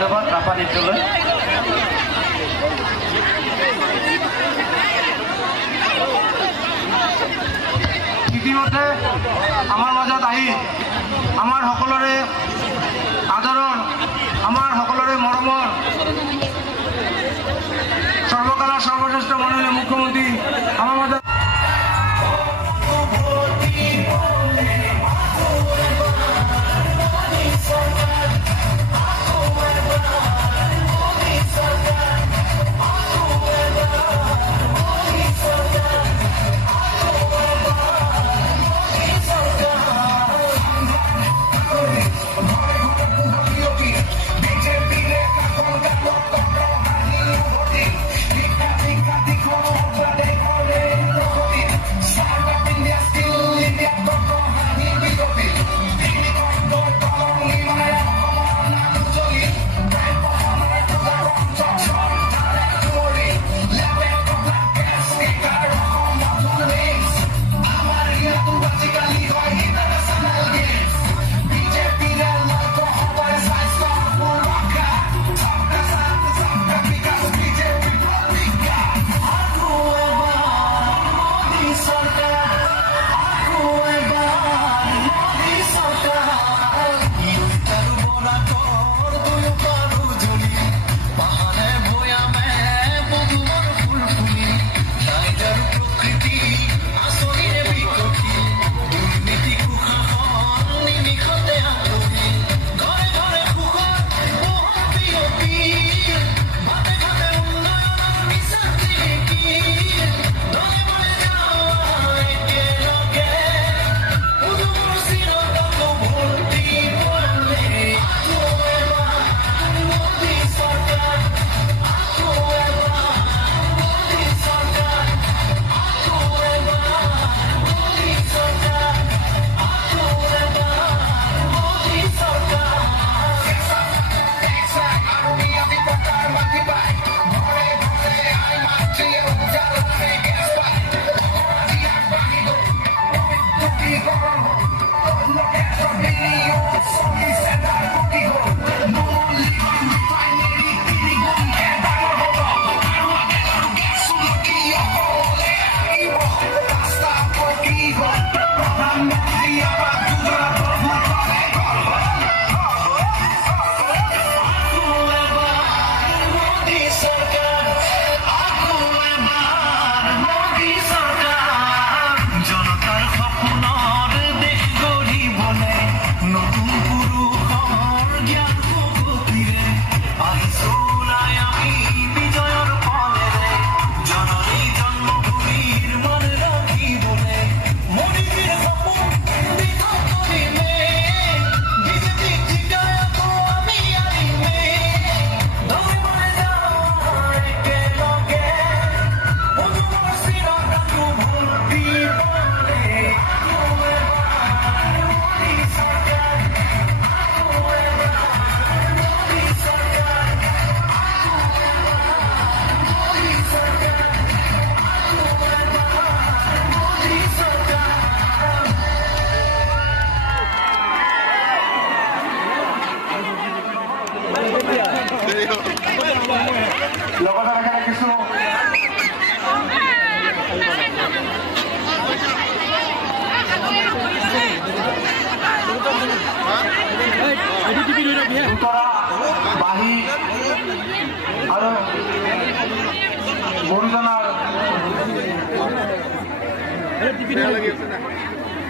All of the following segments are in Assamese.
ধন্যবাদ ৰাভা নৃত্যলৈ। ইতিমধ্যে আমাৰ মাজত আহি আমাৰ সকলোৰে আদৰৰ, আমাৰ সকলোৰে মৰমৰ সর্বকালের সর্বশ্রেষ্ঠ মাননীয় মুখ্যমন্ত্রী আমার মধ্যে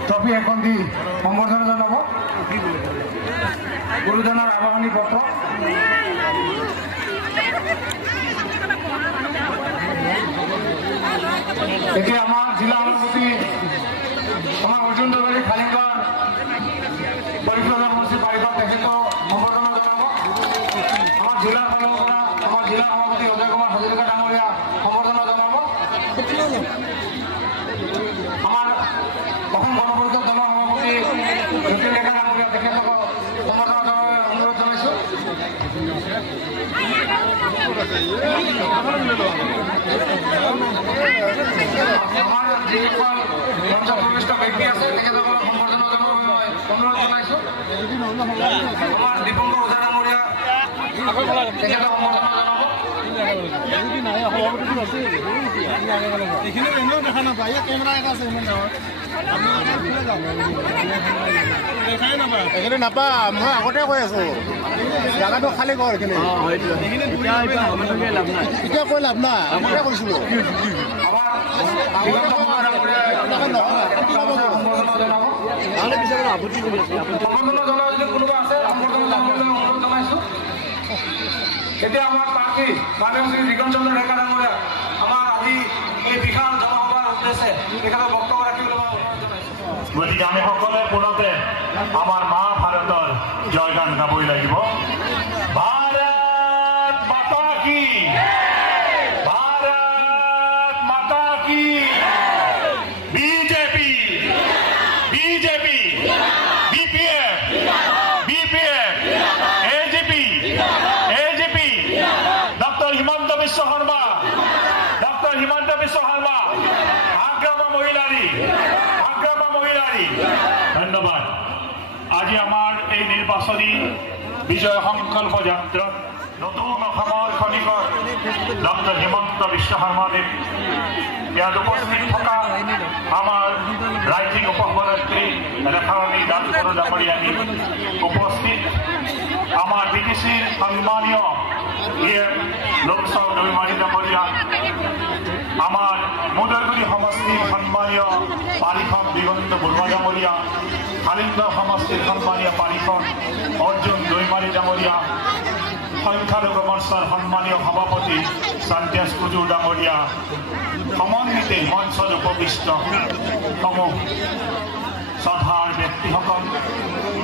ট্রফি এখন দি সম্বর্ধনা জানাব গুরুজনার আবাহনী পত্র এটি আমার জেলা সভাপতি আমার অর্জুন দলবাড়ি খালিঙ্গর পরিক্রমা মন্ত্রী পারিবারিক তেখেত সম্বর্ধনা জানাব আমার জেলার কর্মকর্তা আমার জেলা সভাপতি অজয় কুমার হাজরিকা ডাঙরিয়া সম্বর্ধনা জানাব আমার অসম গণ পৰিষদ দলৰ সভাপতি জ্যোতি ডেকা ডাঙৰীয়া তেখেতলোকক সম্বৰ্ধনা জনাবলৈ অনুৰোধ জনাইছোঁ। আমাৰ যিসকল মঞ্চপ্ৰবিষ্ট ব্যক্তি আছে তেখেতসকলক সম্বৰ্ধনা জনাবলৈ অনুৰোধ জনাইছোঁ। আমাৰ দীপংকৰ ওজা ডাঙৰীয়া তেখেতক সম্বৰ্ধনা জনাব। দেখা নাপায় কেমেৰা এটা আছে ইমান ডাঙৰ এইখিনি নাপা মই আগতে কৈ আছো জেগাটো খালী কৰ এইখিনি এতিয়া কৈ লাভ নাই আগতে কৈছিলো এতিয়া আমাৰ প্ৰাৰ্থী মাননীয় শ্ৰী ৰিগন চন্দ্ৰ ডেকা ডাঙৰীয়া আমাৰ আজি এই বিশাল জনসভাৰ উদ্দেশ্যে তেখেতৰ বক্তব্য ৰাখিবলৈ মই অনুৰোধ জনাইছোঁ। গতিকে আমি সকলোৱে পুনতে আমাৰ মা ভাৰতৰ জয়গান গাবই লাগিব। ভাৰত মাতা কি, ভাৰত মাতা কি। BJP, BJP, BPF, BPF, AGP, AGP, doctor Himanta Biswa Sarma, doctor Himanta Biswa Sarma, Agrama Mohilary, Agrama Mohilary. ধন্যবাদ। আজি আমাৰ এই নিৰ্বাচনী বিজয় সংকল্প যাত্ৰা নতুন অসমৰ খনিকৰ ডক্টৰ হিমন্ত বিশ্ব শৰ্মাদেৱ, ইয়াত উপস্থিত থকা আমাৰ ৰাজ্যিক উপসভানেত্ৰী ৰেখাৰণী দাস বড়ো ডাঙৰীয়ানী, উপস্থিত আমাৰ বিটিচিৰ সন্মানীয় লোকসভা দৈমাৰী ডাঙৰীয়া, আমাৰ মুদৰগুৰি সমষ্টিৰ সন্মানীয় পাৰিষদ দিগন্ত বৰুৱা ডাঙৰীয়া, খালিংগড় সমষ্টিৰ সন্মানীয় পাৰিষদ অৰ্জুন দৈমাৰী ডাঙৰীয়া, সংখ্যালঘু মৰ্চাৰ সন্মানীয় সভাপতি শান্তিয়াস কুজুৰ ডাঙৰীয়া, সমন্বিতে মঞ্চত উপবিষ্ট সমূহ সাধাৰণ ব্যক্তিসকল,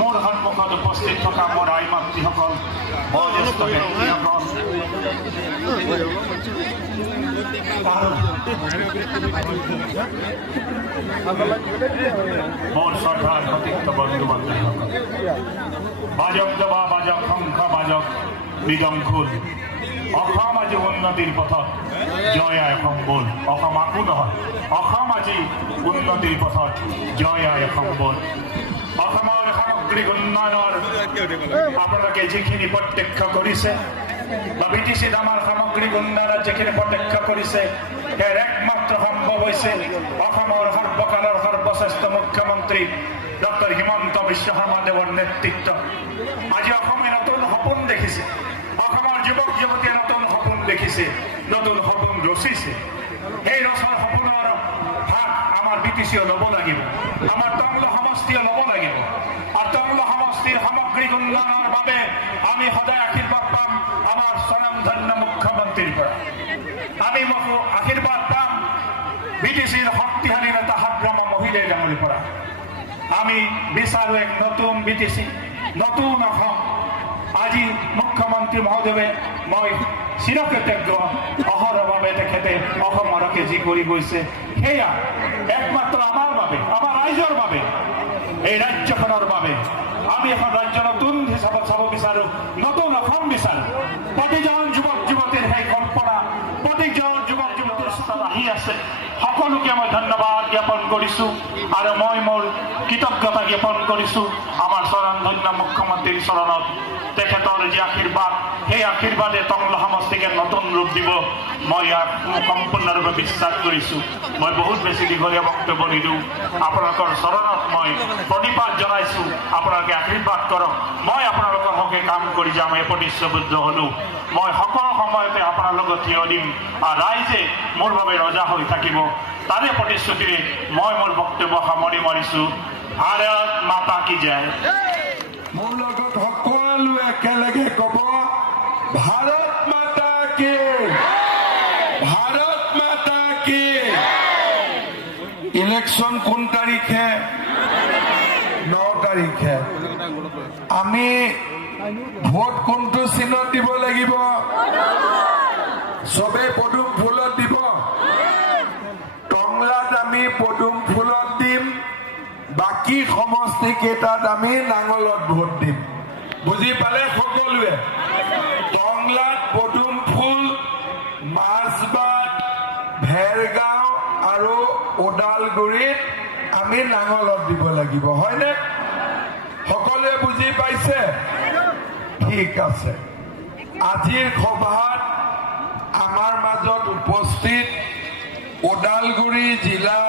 মোৰ সন্মুখত উপস্থিত থকা মোৰ আই মাতৃসকল, বয়োজ্যেষ্ঠ ব্যক্তিসকল, মোৰ শ্ৰদ্ধাৰ সতীৰ্থ বন্ধু বান্ধৱীসকল, বাজক দবা বাজক শংখ বাজক মৃদং খোল। অসম আজি উন্নতিৰ পথত, জয় আই অসম বল। অসম আকো নহয়, অসম আজি উন্নতিৰ পথত, জয় আই অসম বল। অসমৰ সামগ্ৰিক উন্নয়নৰ আপোনালোকে যিখিনি প্ৰত্যক্ষ কৰিছে বা বিটিচিত আমাৰ সামগ্ৰিক উন্নয়নত যিখিনি প্ৰত্যক্ষ কৰিছে, ইয়াৰ একমাত্ৰ সম্ভৱ হৈছে অসমৰ সৰ্বকালৰ সৰ্বশ্ৰেষ্ঠ মুখ্যমন্ত্ৰী ডক্টৰ হিমন্ত বিশ্ব শৰ্মাদেৱৰ নেতৃত্ব। আজি অসমে নতুন সপোন দেখিছে, অসমৰ যুৱক যুৱতীয়ে নতুন সপোন দেখিছে, নতুন সপোন ৰচিছে। সেই ৰচাৰ সপোনৰ ভাগ আমাৰ বিটিচিও ল'ব লাগিব, আমাৰ টংলা সমষ্টিও ল'ব লাগিব। আৰু টংলা সমষ্টিৰ সামগ্ৰিক উন্নয়নৰ বাবে আমি সদায় আশীৰ্বাদ পাম আমাৰ স্বনামধন্য মুখ্যমন্ত্ৰীৰ পৰা। আমি আশীৰ্বাদ পাম বিটিচিৰ শক্তিশালী নেতা হাগ্ৰামা মহিলাই ডাঙৰীৰ পৰা। আমি বিচাৰো এক নতুন বিটিচি, নতুন অসম। আজি মুখ্যমন্ত্ৰী মহোদয়ে মই চিৰকৃতজ্ঞ, অহৰভাৱে তেখেতে অসমৰ হকে যি কৰি গৈছে সেয়া একমাত্ৰ আমাৰ বাবে, আমাৰ ৰাইজৰ বাবে, এই ৰাজ্যখনৰ বাবে। আমি এখন ৰাজ্য নতুন হিচাপত চাব বিচাৰো, নতুন অসম বিচাৰো। প্ৰতিজন যুৱক যুৱতীৰ সেই কল্পনা, প্ৰতিজন যুৱক যুৱতীৰ স্থান আহি আছে। সকলোকে মই ধন্যবাদ জ্ঞাপন কৰিছো আৰু মই মোৰ কৃতজ্ঞতা জ্ঞাপন কৰিছো আমাৰ স্বনামধন্য মুখ্যমন্ত্ৰীৰ চৰণত। তেখেতৰ যি আশীৰ্বাদ, সেই আশীৰ্বাদে টংলা সমষ্টিকে নতুন ৰূপ দিব, মই ইয়াক সম্পূৰ্ণৰূপে বিশ্বাস কৰিছো। মই বহুত বেছি দীঘলীয়া বক্তব্য নিদিওঁ, আপোনালোকৰ চৰণত মই প্ৰণিপাত জনাইছো। আপোনালোকে আশীৰ্বাদ কৰক, মই আপোনালোকৰ হকে কাম কৰি যাম, এই প্ৰতিশ্ৰুতিবদ্ধ হলো। মই সকলো সময়তে আপোনাৰ লগত থিয় দিম আৰু ৰাইজে মোৰ বাবে ৰজা হৈ থাকিব, তাৰে প্ৰতিশ্ৰুতিৰে মই মোৰ বক্তব্য সামৰি মাৰিছো। ভাৰত মাতা কি জয়। মোৰ লগত সকলো একেলগে কব, ভাৰত মাতা কি, ভাৰত মাতা কি। ইলেকশ্যন কোন তাৰিখে? 9 তাৰিখে। আমি ভোট কোনটো চিহ্নত দিব লাগিব? চবে পদুম ফুলত দিব। টংলাত আমি পদুম ফুলত দিম, বাকী সমষ্টি কেইটাত আমি নাঙলত ভোট দিম। বুজি পালে সকলোৱে? টংলাত পদুম ফুল, মাজবাট, ভেৰগাঁও আৰু ওদালগুৰিত আমি নাঙলত দিব লাগিব, হয়নে? সকলোৱে বুজি পাইছে? ঠিক আছে। আজিৰ সভাত আমাৰ মাজত উপস্থিত ওদালগুৰি জিলা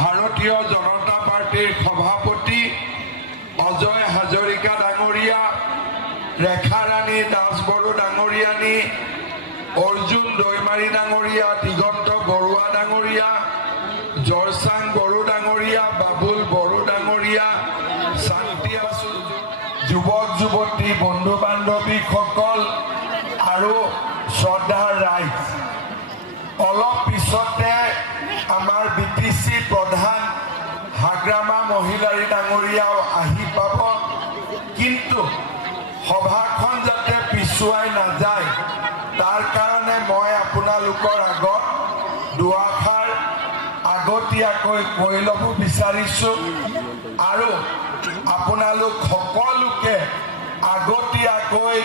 ভাৰতীয় জনতা পাৰ্টিৰ সভাপতি অজয় হাজৰিকা ডাঙৰীয়া, ৰেখাৰাণী দাসবড়ো ডাঙৰীয়ানী, অৰ্জুন দৈমাৰী ডাঙৰীয়া, দিগন্ত বৰুৱা ডাঙৰীয়া, জৰচাং বড়ো ডাঙৰীয়া, বাবুল বড়ো ডাঙৰীয়া, শান্তি আছু যুৱক যুৱতী, বন্ধু বান্ধৱীসকল আৰু শ্ৰদ্ধাৰ ৰাইজ, অলপ পিছতে আমাৰ BTC প্ৰধান হাগ্ৰামা মহিলাৰী ডাঙৰীয়াও আহি পাব। কিন্তু সভাখন যাতে পিছুৱাই নাযায় তাৰ কাৰণে মই আপোনালোকৰ আগত দুআষাৰ আগতীয়াকৈ কৈ ল'ব বিচাৰিছোঁ আৰু আপোনালোক সকলোকে আগতীয়াকৈ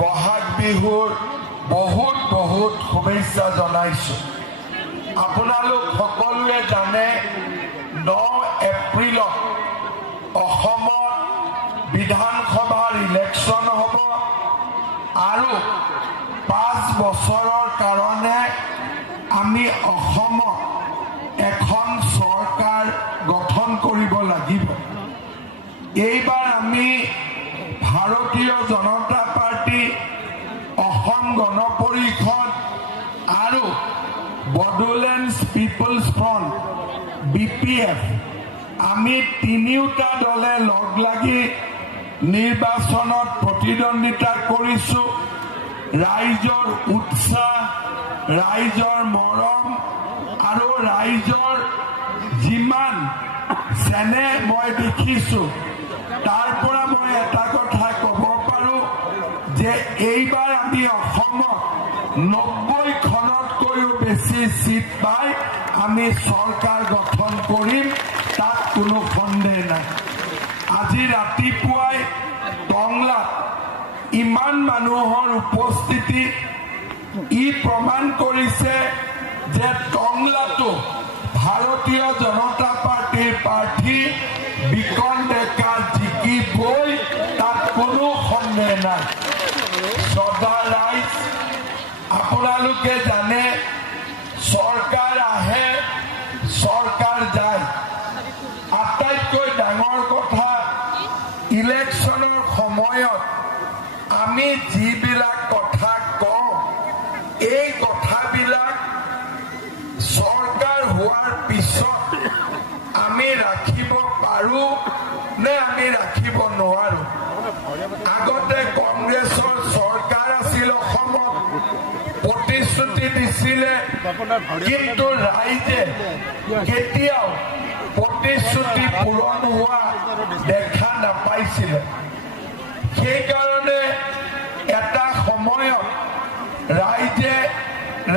বহাগ বিহুৰ বহুত বহুত শুভেচ্ছা জনাইছোঁ। আপোনালোক সকলোৱে জানে 9 এপ্ৰিলত অসমত বিধানসভাৰ ইলেকশ্যন হ'ব আৰু 5 বছৰৰ কাৰণে আমি অসমত এখন চৰকাৰ গঠন কৰিব লাগিব। এইবাৰ আমি ভাৰতীয় জনতা পাৰ্টি, অসম গণ পৰিষদ আৰু বড়োলেণ্ড পিপলছ ফ্ৰণ্ট BPF আমি তিনিওটা দলে লগ লাগি নিৰ্বাচনত প্ৰতিদ্বন্দ্বিতা কৰিছোঁ। ৰাইজৰ উৎসাহ, ৰাইজৰ মৰম আৰু ৰাইজৰ যিমান চেনেহ মই দেখিছোঁ তাৰ পৰা মই এটা কথা ক'ব পাৰোঁ যে এইবাৰ আমি অসমত 90খনতকৈও বেছি চিট পাই আমি চৰকাৰ গঠন কৰিম, তাত কোনো সন্দেহ নাই। আজি ৰাতিপুৱাই টংলাত ইমান মানুহৰ উপস্থিতি ই প্ৰমাণ কৰিছে যে টংলাতো ভাৰতীয় জনতা পাৰ্টিৰ প্ৰাৰ্থী বিকন ডেকা জিকিবই, তাত কোনো সন্দেহ নাই। শ্ৰদ্ধা ৰাইজ, আপোনালোকে জানে চৰকাৰ আহে, চৰকাৰ যায়। আটাইতকৈ ডাঙৰ কথা, ইলেকশ্যনৰ সময়ত আমি যিবিলাক কথা কওঁ এই কথাবিলাক চৰকাৰ হোৱাৰ পিছত আমি ৰাখিব পাৰোঁ নে আমি ৰাখিব নোৱাৰোঁ। আগতে কংগ্ৰেছৰ চৰকাৰ আছিল অসমত, প্ৰতিশ্ৰুতি দিছিলে, কিন্তু ৰাইজে কেতিয়াও প্ৰতিশ্ৰুতি পূৰণ হোৱা দেখা নাপাইছিলে। সেইকাৰণে এটা সময়ত ৰাইজে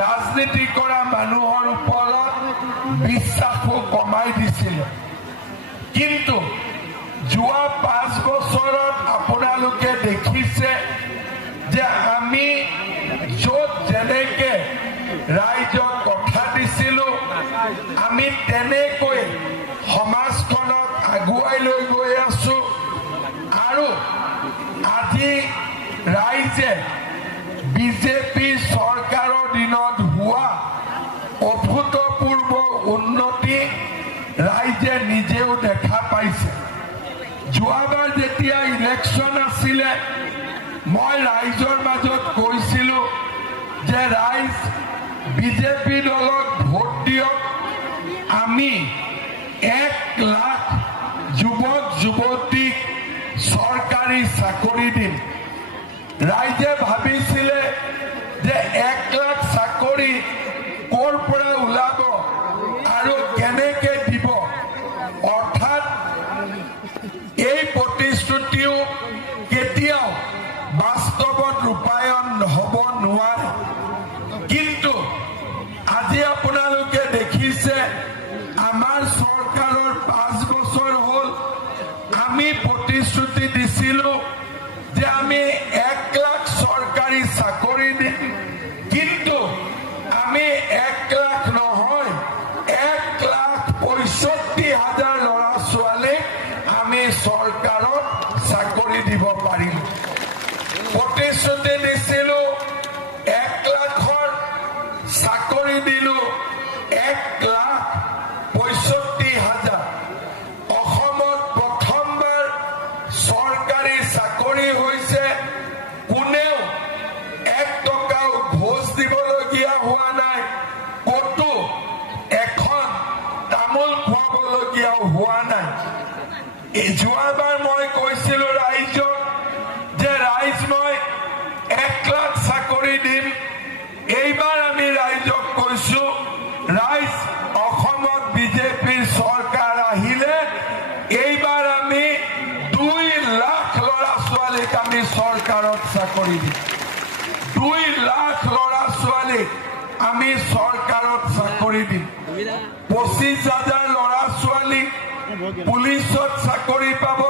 ৰাজনীতি কৰা মানুহৰ ওপৰত বিশ্বাসো কমাই দিছিলে। কিন্তু যোৱা 5 বছৰত আপোনালোকে দেখিছে যে আমি য'ত যেনেকে ৰাইজক কথা দিছিলোঁ আমি তেনেকৈ সমাজখনক আগুৱাই লৈ গৈ আছোঁ। আৰু আজি ৰাইজে বিজেপি চৰকাৰৰ দিনত হোৱা অভূতপূৰ্ব উন্নতি ৰাইজে নিজেও দেখা পাইছে। যোৱাবাৰ যেতিয়া ইলেকশ্যন আছিলে মই ৰাইজৰ মাজত কৈছিলোঁ যে ৰাইজ বিজেপি দলক ভোট দিয়ক, আমি 1 লাখ যুৱক যুৱতীক চৰকাৰী চাকৰি দিম। ৰাইজে ভাবিছিলে যে 1 লাখ চাকৰি ক'ৰ পৰা ওলাব আৰু কেনেকে দিব, অৰ্থাৎ এই প্ৰতিশ্ৰুতিও কেতিয়াও বাস্তৱত ৰূপায়ণ হ'ব নোৱাৰে। কিন্তু আজি আপোনালোকে দেখিছে আমাৰ চৰকাৰৰ 5 বছৰ হ'ল, আমি প্ৰতিশ্ৰুতি দিছিলোঁ যে আমি 1 লাখ চৰকাৰী চাকৰি দিম, কিন্তু আমি 1 লাখ নহয় 1,65,000 ল'ৰা ছোৱালীক আমি চৰকাৰত চাকৰি দিব পাৰিম। প্ৰতিশ্ৰুতি দিছিলোঁ দিলো 1,65,000 অসমত প্ৰথমবাৰ চৰকাৰী চাকৰি হৈছে কোনেও 1 টকাও ঘোষ দিবলগীয়া হোৱা নাই কতো এখন তামোল খোৱাবলগীয়াও হোৱা নাই যোৱাবাৰ মই কৈছিলো ৰাইজক যে ৰাইজ মই 1 লাখ চাকৰি দিম এইবাৰ আমি ৰাইজক কৈছো ৰাইজ অসমত বিজেপিৰ চৰকাৰ আহিলে এইবাৰ আমি 2 লাখ ল'ৰা ছোৱালীক আমি চৰকাৰত চাকৰি দিম 2 লাখ ল'ৰা ছোৱালীক আমি চৰকাৰত চাকৰি দিম 25,000 ল'ৰা ছোৱালী পুলিচত চাকৰি পাব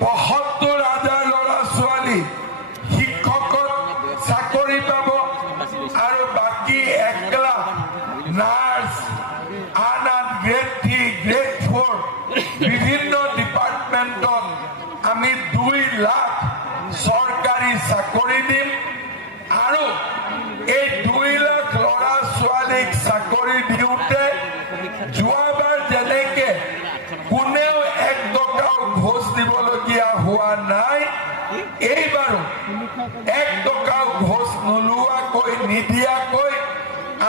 75,000 ল'ৰা ছোৱালী শিক্ষকত চাকৰি পাব আৰু বাকী 1 লাখ নাৰ্ছ আন গ্ৰেড 3 গ্ৰেড 4 বিভিন্ন ডিপাৰ্টমেণ্টত আমি 2 লাখ চৰকাৰী চাকৰি দিম আৰু এই 2 লাখ ল'ৰা ছোৱালীক চাকৰি দিওঁতে যোৱাবাৰ যেনেকে কোনেও 1 টকাও ঘোষ দিবলগীয়া হোৱা নাই এইবাৰো 1 টকাও ঘোষ নোলোৱাকৈ নিদিয়াকৈ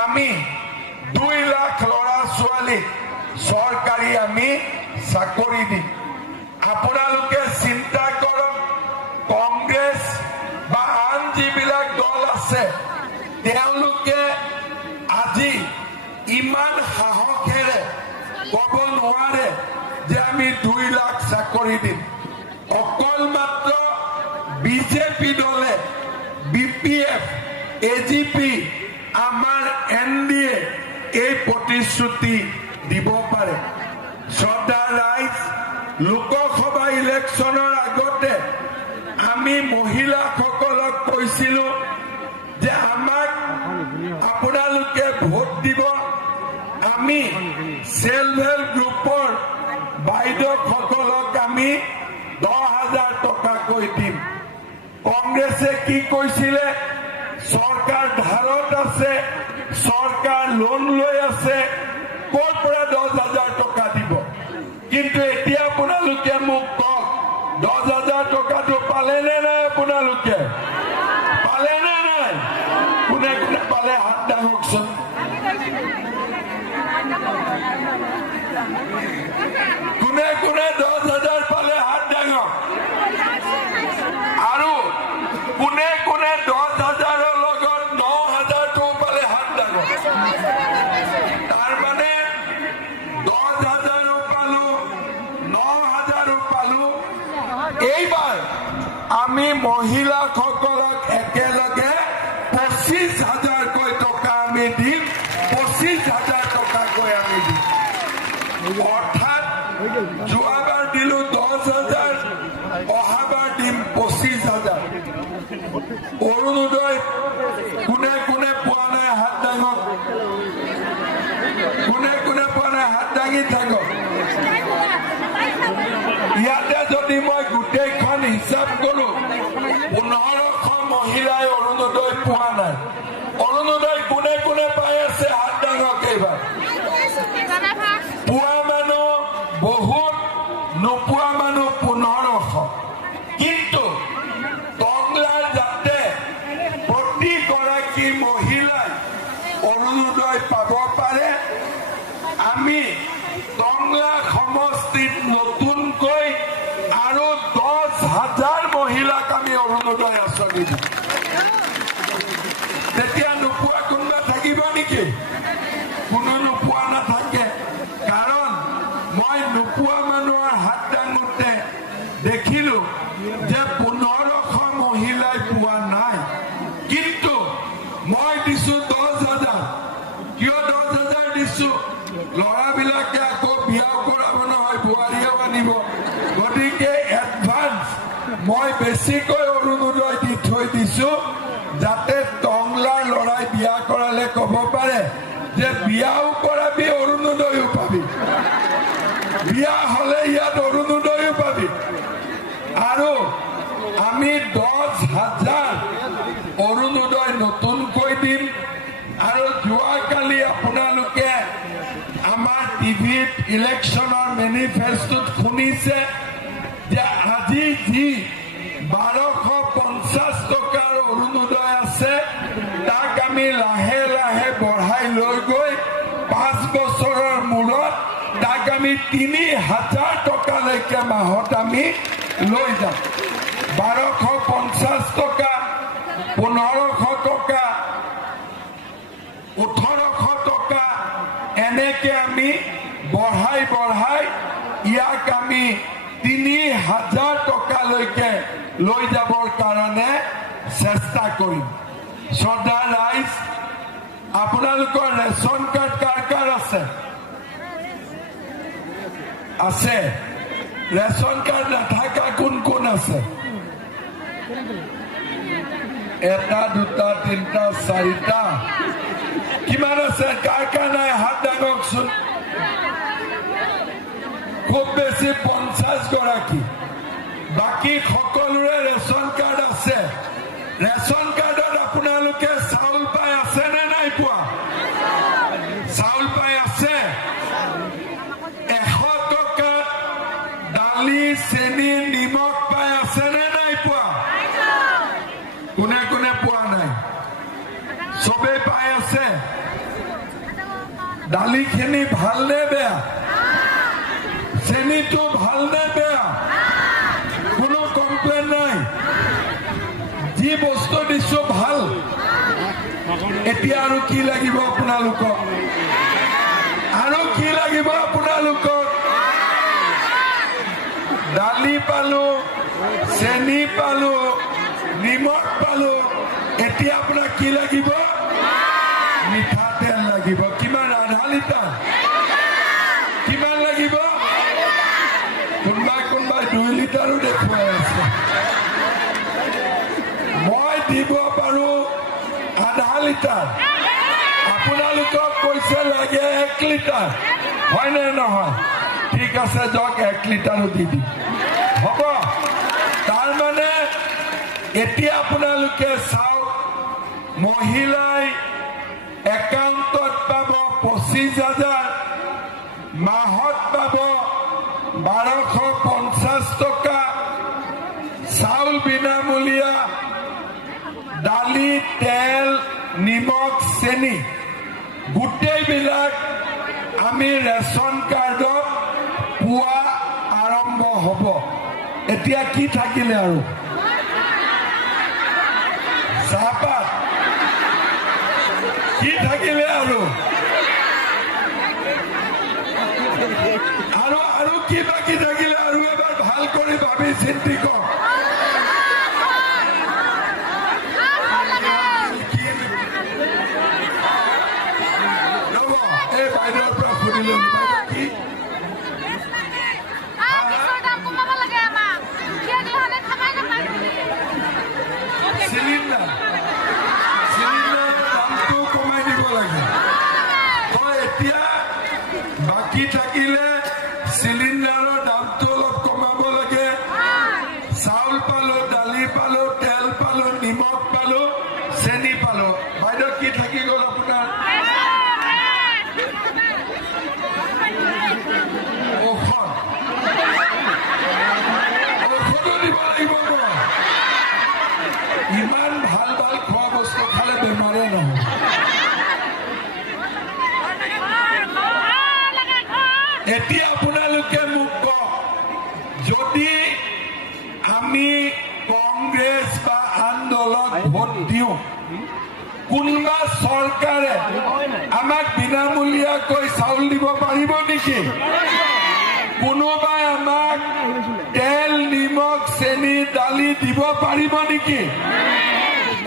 আমি 2 লাখ ল'ৰা ছোৱালীক চৰকাৰী আমি চাকৰি দিম আপোনালোকে চিন্তা কৰক কংগ্ৰেছ বা আন যিবিলাক দল আছে তেওঁলোকে আজি ইমান সাহসেৰে ক'ব নোৱাৰে যে আমি 2 লাখ চাকৰি দিম অকল মাত্ৰ বিজেপি দলে বিপিএফ এজিপি আমাৰ NDA এই প্ৰতিশ্ৰুতি দিব পাৰে শ্ৰদ্ধা ৰাইজ লোকসভা ইলেকশ্যনৰ আগতে আমি মহিলাসকলক কৈছিলো যে আমাক আপোনালোকে ভোট দিব আমি সেলফ হেল্প গ্ৰুপৰ বাইদেউসকলক আমি 10,000 টকাকৈ দিম কংগ্ৰেছে কি কৈছিলে চৰকাৰ ধাৰত আছে চৰকাৰ লোন লৈ আছে ক'ৰ পৰা 10,000 টকা দিব কিন্তু এতিয়া আপোনালোকে মোক কওক 10,000 টকাটো পালে নে নাই আপোনালোকে পালে নে নাই কোনে কোনে পালে হাত দাঙকচোন কোনে কোনে 10,000 পালে হাত দাঙক আৰু কোনে কোনে 10,000ৰ লগত 9,000টো পালে হাত দাঙক তাৰমানে 10,000ও পালো 9,000ও পালো এইবাৰ আমি মহিলাসকলক একেলগে 25,000কৈ টকা আমি দিম 25,000 টকাকৈ আমি দিম অৰ্থাৎ যোৱাবাৰ দিলো 10,000 অহাবাৰ দিম 25,000 অৰুণোদয় কোনে কোনে পোৱা নাই হাত দাঙক কোনে কোনে পোৱা নাই হাত দাঙি থাকক ইয়াতে যদি মই গোটেইখন হিচাপ কৰো 1,500 মহিলাই অৰুণোদয় পোৱা নাই অৰুণোদয় কোনে কোনে পাই আছে হাত দাঙক এইবাৰ পোৱা মানুহ বহুত নোপোৱা মানুহ 1,500 কিন্তু টংলাৰ যাতে প্ৰতিগৰাকী মহিলাই অৰুণোদয় পাব পাৰে আমি টংলা সমষ্টিত নতুনকৈ আৰু 10,000 মহিলাক আমি অৰুণোদয় আঁচনি দিম তেতিয়া নোপোৱা কোনোবা থাকিব নেকি কোনো নোপোৱা নাথাকে কাৰণ মই নোপোৱা মানুহৰ হাত দাঙোতে দেখিলো যে 1,500 মহিলাই পোৱা নাই কিন্তু মই দিছো 10,000 কিয় 10,000 দিছো ল'ৰাবিলাকে আকৌ বিয়াও কৰাব নহয় বোৱাৰীও আনিব গতিকে এডভান্স মই বেছিকৈ অৰুণোদয় দি থৈ দিছো যাতে টংলাৰ ল'ৰাই বিয়া কৰালে ক'ব পাৰে যে বিয়াও কৰাবি অৰুণোদয়ো পাবি বিয়া হলে ইয়াত অৰুণোদয়ো পাবি আৰু আমি 10,000 অৰুণোদয় নতুনকৈ দিম আৰু যোৱাকালি ইলেকশ্যনৰ মেনিফেষ্টোত শুনিছে যে আজি যি 1250 টকাৰ অৰুণোদয় আছে তাক আমি লাহে লাহে বঢ়াই লৈ গৈ 5 বছৰৰ মূৰত তাক আমি 3000 টকালৈকে মাহত আমি লৈ যাম। 1250 টকা, 1500 টকা, 1800 টকা এনেকে আমি বঢ়াই বঢ়াই ইয়াক আমি 3000 টকালৈকে লৈ যাবৰ কাৰণে চেষ্টা কৰিম। শ্ৰদ্ধা ৰাইজ, আপোনালোকৰ ৰেচন কাৰ্ড কাৰ কাৰ আছে? আছে। ৰেচন কাৰ্ড নাথাকা কোন কোন আছে? 1, 2, 3, 4টা। কিমান আছে? কাৰ কাৰ নাই হাত দাঙকচোন। খুব বেছি 50 গৰাকী। বাকী সকলোৰে ৰেচন কাৰ্ড আছে। ৰেচন কাৰ্ডত আপোনালোকে চাউল পাই আছে নে নাই পোৱা? চাউল পাই আছে। 100 টকাত দালি, চেনি, নিমখ পাই আছে নে নাই পোৱা? কোনে কোনে পোৱা নাই? চবেই পাই আছে। দালিখিনি ভাল নে বেয়া? চেনিটো ভাল নে বেয়া? কোনো কমপ্লেইন নাই। যি বস্তু দিছো ভাল। এতিয়া আৰু কি লাগিব আপোনালোকক? আৰু কি লাগিব আপোনালোকক? দালি পালো, চেনি পালো, নিমখ পালো। এতিয়া আপোনাক কি লাগিব? মিঠাতেল লাগিব। কিমান? আধা লিটাৰ। কিমান লাগিব? কোনোবাই কোনোবাই 2 লিটাৰো দেখুৱাই আছে। মই দিব পাৰো আধা লিটাৰ। আপোনালোকক কৈছে লাগে 1 লিটাৰ। হয় নে নহয়? ঠিক আছে, যাওক 1 লিটাৰো দি দিম। হ'ব। তাৰমানে এতিয়া আপোনালোকে চাওক, মহিলাই একাউণ্টত পাব 25,000, মাহত পাব 1250 টকা, চাউল বিনামূলীয়া, দালি, তেল, নিমখ, চেনি গোটেইবিলাক আমি ৰেচন কাৰ্ডত পোৱা আৰম্ভ হ'ব। এতিয়া কি থাকিলে আৰু? চাহপাত। কি থাকিলে আৰু? আৰু কি বাকী থাকিলে? আৰু এবাৰ ভাল কৰি ভাবি চিন্তি কওক। এই বাইদেউৰ পৰা সুধিলে কি চিলিণ্ডাৰ দামটো কমাই দিব লাগে। তই এতিয়া বাকী থাকিলে চিলিণ্ডাৰৰ দামটো অলপ কমাব লাগে। চাউল পালো, দালি পালো, তেল পালো, নিমখ পালো, চেনি পালো। বাইদেউ কি থাকি গ'ল আপোনাৰ? ঔষধ। ঔষধো দিব লাগিব। ইমান ভাল ভাল খোৱা বস্তু খালে বেমাৰে নহয়। এতিয়া আপোনালোকে মোক কওক, যদি আমি কংগ্ৰেছ বা আন্দোলন ভোট দিওঁ, কোনোবা চৰকাৰে আমাক বিনামূলীয়াকৈ চাউল দিব পাৰিব নেকি? কোনোবাই আমাক তেল, নিমখ, চেনি, দালি দিব পাৰিব নেকি?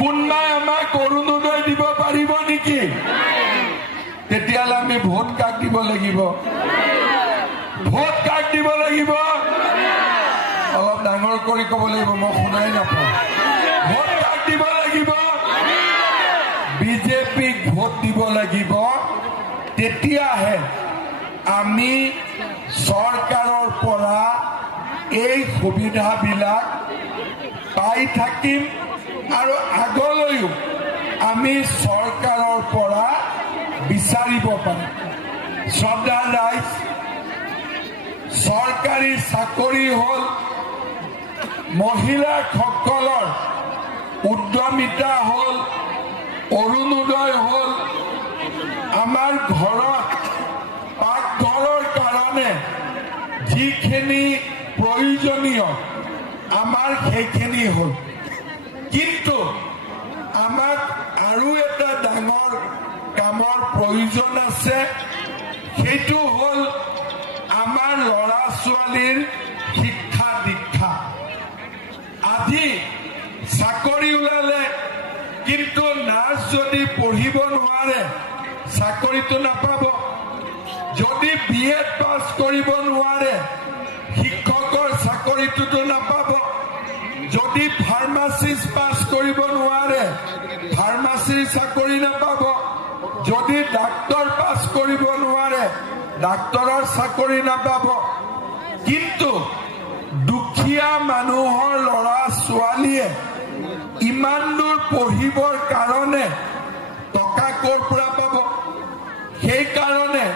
কোনোবাই আমাক অৰুণোদয় দিব পাৰিব নেকি? তেতিয়াহ'লে আমি ভোট কাক দিব লাগিব? ভোট কাক দিব লাগিব? অলপ ডাঙৰ কৰি ক'ব লাগিব, মই শুনাই নাপাওঁ। ভোট কাক দিব লাগিব? বিজেপিক ভোট দিব লাগিব। তেতিয়াহে আমি চৰকাৰৰ পৰা এই সুবিধাবিলাক পাই থাকিম আৰু আগলৈও আমি চৰকাৰৰ পৰা বিচাৰিব পাৰিম। শ্ৰদ্ধা ৰাইজ, চৰকাৰী চাকৰি হ'ল মহিলাসকলৰ উদ্যমিতা হ'ল অৰুণোদয় হ'ল আমাৰ ঘৰত পাকঘৰৰ কাৰণে যিখিনি প্ৰয়োজনীয় আমাৰ সেইখিনি হ'ল কিন্তু আমাক আৰু এটা ডাঙৰ কামৰ প্ৰয়োজন আছে সেইটো হ'ল আমাৰ ল'ৰা ছোৱালীৰ শিক্ষা দীক্ষা আজি চাকৰি ওলালে কিন্তু নাৰ্ছ যদি পঢ়িব নোৱাৰে চাকৰিটো নাপাব যদি BEd পাছ কৰিব নোৱাৰে শিক্ষকৰ চাকৰিটোতো নাপাব যদি ফাৰ্মাচিষ্ট পাছ কৰিব নোৱাৰে ফাৰ্মাচীৰ চাকৰি নাপাব যদি ডাক্তৰ পাছ কৰিব নোৱাৰে ডাক্তৰৰ চাকৰি নাপাব কিন্তু দুখীয়া মানুহৰ ল'ৰা ছোৱালীয়ে ইমান দূৰ পঢ়িবৰ কাৰণে টকা ক'ৰ পৰা পাব সেইকাৰণে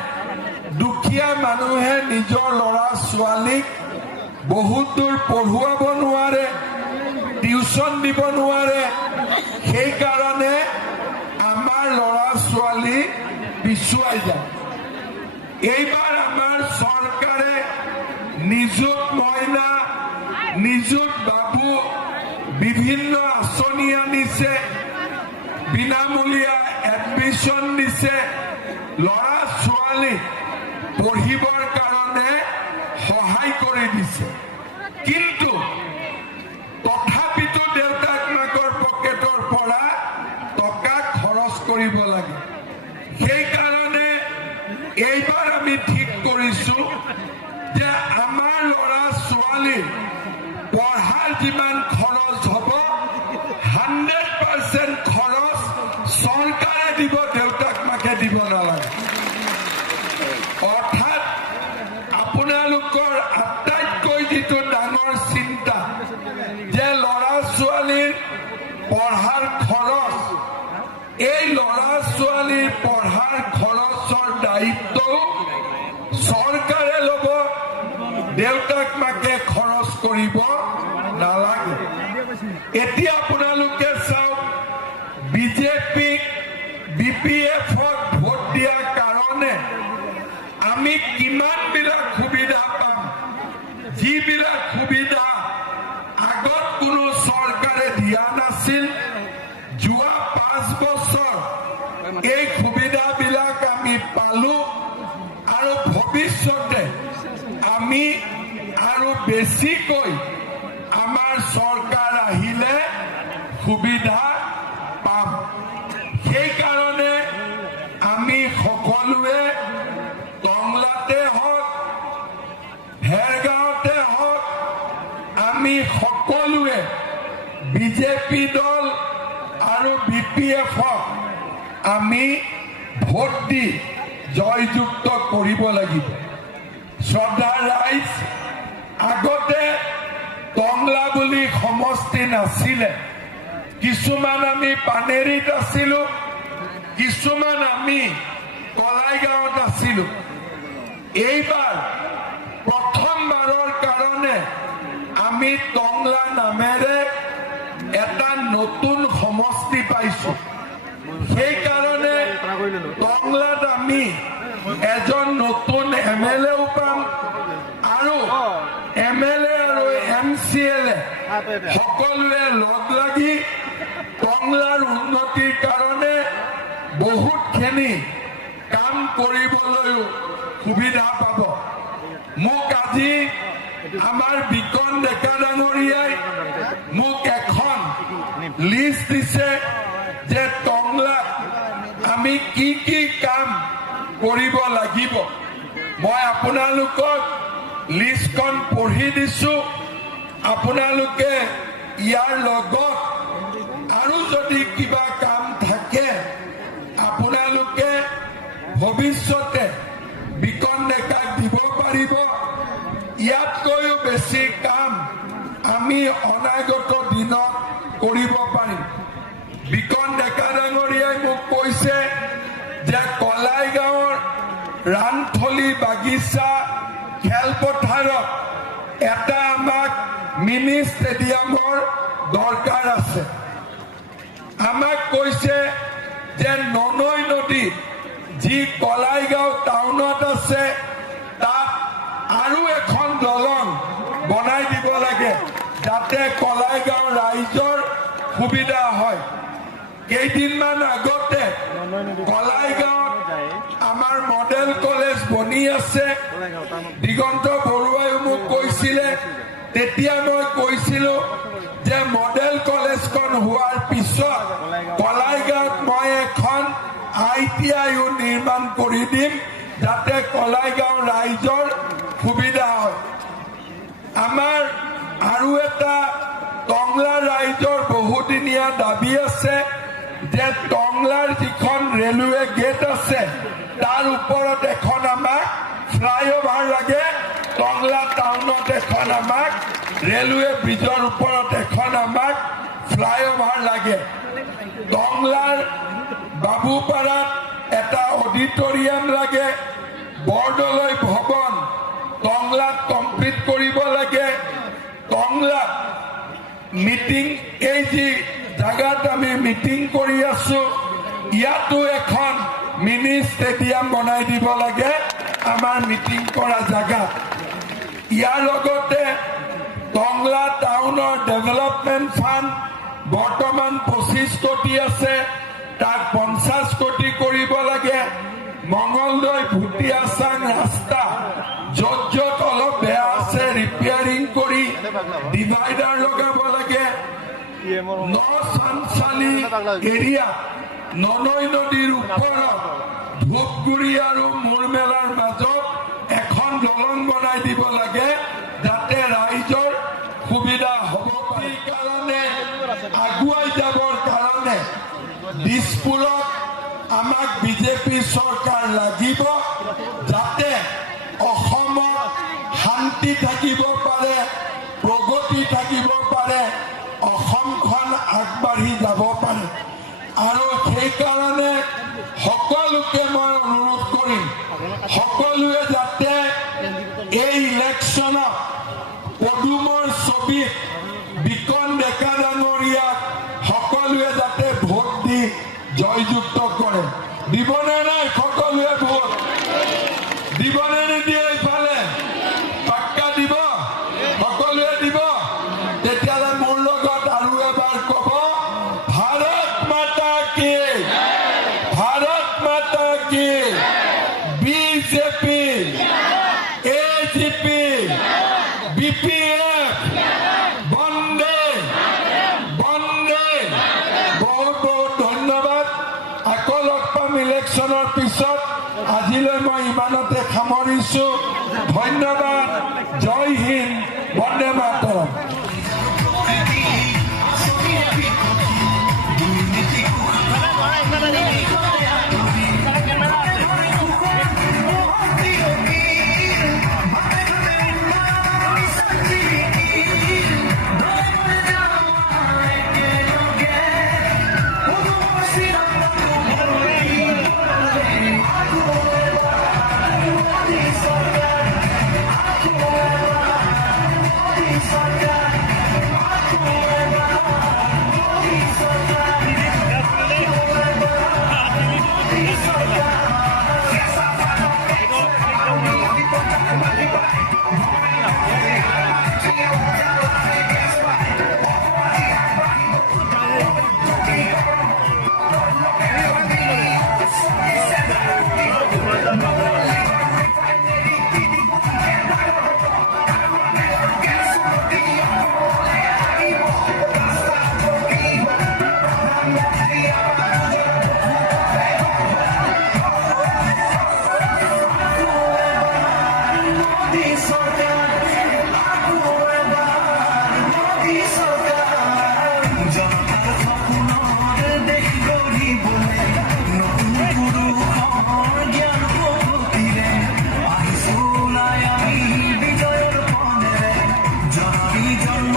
দুখীয়া মানুহে নিজৰ ল'ৰা ছোৱালীক বহুত দূৰ পঢ়ুৱাব নোৱাৰে টিউচন দিব নোৱাৰে সেইকাৰণে আমাৰ ল'ৰা ছোৱালী পিছুৱাই যায় এইবাৰ আমাৰ চৰকাৰে নিযুত মইনা নিযুত বাবু বিভিন্ন আঁচনি আনিছে বিনামূলীয়া এডমিশ্যন দিছে ল'ৰা ছোৱালী পঢ়িবৰ কাৰণে সহায় কৰি দিছে কিন্তু তথাপিতো দেউতাক মাকৰ পকেটৰ পৰা টকা খৰচ কৰিব লাগে সেইকাৰণে এইবাৰ আমি ঠিক কৰিছো যে আমাৰ ল'ৰা ছোৱালী পঢ়াৰ যিমান খৰচ হ'ব 100% খৰচ চৰকাৰে দিব দেউতাক মাকে দিব নালাগে অৰ্থাৎ আপোনালোকৰ আটাইতকৈ যিটো ডাঙৰ চিন্তা যে ল'ৰা ছোৱালীৰ পঢ়াৰ খৰচ এই ল'ৰা ছোৱালীৰ পঢ়াৰ খৰচৰ দায়িত্ব চৰকাৰে ল'ব দেউতাক মাকে খৰচ কৰিব নালাগে এতিয়া আপোনালোকে চাওক বিজেপিক BPFক ভোট দিয়াৰ কাৰণে আমি কিমানবিলাক সুবিধা পাম যিবিলাক সুবিধা আগত কোনো চৰকাৰে দিয়া নাছিল যোৱা 5 বছৰ এই সুবিধাবিলাক আমি পালো আৰু ভৱিষ্যতে আমি আৰু বেছিকৈ আমাৰ চৰকাৰ আহিলে সুবিধা পাম সেইকাৰণে আমি সকলোৱে টংলাতে হওক ভেৰগাঁৱতে হওক আমি সকলোৱে বিজেপি দল আৰু BPFক আমি ভোট দি জয়যুক্ত কৰিব লাগিব শ্ৰদ্ধা ৰাইজ আগতে টংলা বুলি সমষ্টি নাছিলে কিছুমান আমি পানেৰীত আছিলো কিছুমান আমি কলাইগাঁৱত আছিলো এইবাৰ প্ৰথমবাৰৰ কাৰণে আমি টংলা নামেৰে এটা নতুন সমষ্টি পাইছো সেইকাৰণে টংলাত আমি এজন নতুন MLAও পাম আৰু MLA আৰু MCLA সকলোৱে লগ লাগি টংলাৰ উন্নতিৰ কাৰণে বহুতখিনি কাম কৰিবলৈও সুবিধা পাব মোক আজি আমাৰ বিকন ডেকা ডাঙৰীয়াই মোক এখন লিষ্ট দিছে যে টংলাত আমি কি কি কাম কৰিব লাগিব মই আপোনালোকক লিষ্টখন পঢ়ি দিছো আপোনালোকে ইয়াৰ লগত আৰু যদি কিবা কাম থাকে আপোনালোকে ভৱিষ্যতে বিকন ডেকাক দিব পাৰিব ইয়াতকৈও বেছি কাম আমি অনাগত দিনত কৰিব পাৰিম বিকন ডেকা ডাঙৰীয়াই মোক কৈছে যে কলাইগাঁৱৰ ৰানথলী বাগিচা খেলপথাৰ মিনি ষ্টেডিয়ামৰ দৰকাৰ আছে। আমাক কৈছে যে ননৈ নদী যি কলাইগাঁও টাউনত আছে তাত আৰু এখন দলং বনাই দিব লাগে যাতে কলাইগাঁও ৰাইজৰ সুবিধা হয়। কেইদিনমান আগতে কলাইগাঁৱত আমাৰ মডেল কলেজ বনি আছে। দিগন্ত বৰুৱাইও মোক কৈছিলে, তেতিয়া মই কৈছিলো যে মডেল কলেজখন হোৱাৰ পিছত কলাইগাঁৱত মই এখন ITIও নিৰ্মাণ কৰি দিম যাতে কলাইগাঁও ৰাইজৰ সুবিধা হয়। আমাৰ আৰু এটা টংলা ৰাইজৰ বহুদিনীয়া দাবী আছে যে টংলাৰ যিখন ৰেলৱে গেট আছে তাৰ ওপৰত এখন আমাক ফ্লাইঅভাৰ লাগে। টংলা টাউনত এখন আমাক ৰেলৱে ব্ৰিজৰ ওপৰত এখন আমাক ফ্লাইঅভাৰ লাগে। টংলাৰ বাবুপাৰাত এটা অডিটৰিয়াম লাগে। বৰদলৈ ভৱন টংলাত কমপ্লিট কৰিব লাগে। টংলাত মিটিং, এই যি জাগাত আমি মিটিং কৰি আছো ইয়াতো এখন মিনি ষ্টেডিয়াম বনাই দিব লাগে আমাৰ মিটিং কৰা জাগাত। ইয়াৰ লগতে টংলা টাউনৰ ডেভেলপমেণ্ট ফাণ্ড বৰ্তমান 25 কোটি আছে, তাক 50 কোটি কৰিব লাগে। মঙলদৈ ভুটিয়াচাং ৰাস্তা য'ত য'ত অলপ বেয়া আছে ৰিপেয়াৰিং কৰি ডিভাইডাৰ লগাব লাগে। চানচালি এৰিয়া ননৈ নদীৰ ওপৰত ধূপগুৰি আৰু মূৰমেলাৰ মাজত এখন দলং বনাই দিব লাগে যাতে ৰাইজৰ সুবিধা হ'ব পাৰে। কাৰণে আগুৱাই যাবৰ কাৰণে দিছপুৰত আমাক বিজেপি চৰকাৰ লাগিব যাতে অসমত শান্তি থাকিব পাৰে, প্ৰগতি থাকিব পাৰে, অসমখন আগবাঢ়ি যাব পাৰে। আৰু সেইকাৰণে সকলোকে মই অনুৰোধ কৰিম, সকলোৱে যাতে এই ইলেকশ্যনত পদুমৰ ছবিত বিকন ডেকা ডাঙৰীয়াক সকলোৱে যাতে ভোট দি জয়যুক্ত কৰে। দিবনে নাই সকলোৱে ভোট? দিবনে নিদিয়ে? এইফালে পাক্কা দিব? সকলোৱে দিব? তেতিয়াহ'লে মোৰ লগত আৰু এবাৰ ক'ব, ভাৰত মাতা কি, ভাৰত মাতা কি, BJP, AGP, BPF, Vande Vande. বহুত বহুত ধন্যবাদ। আকৌ লগ পাম ইলেকশ্যনৰ পিছত। আজিলৈ মই ইমানতে সামৰিছো। ধন্যবাদ। জয় হিন্দ, বন্দে মাতৰম। জন্ম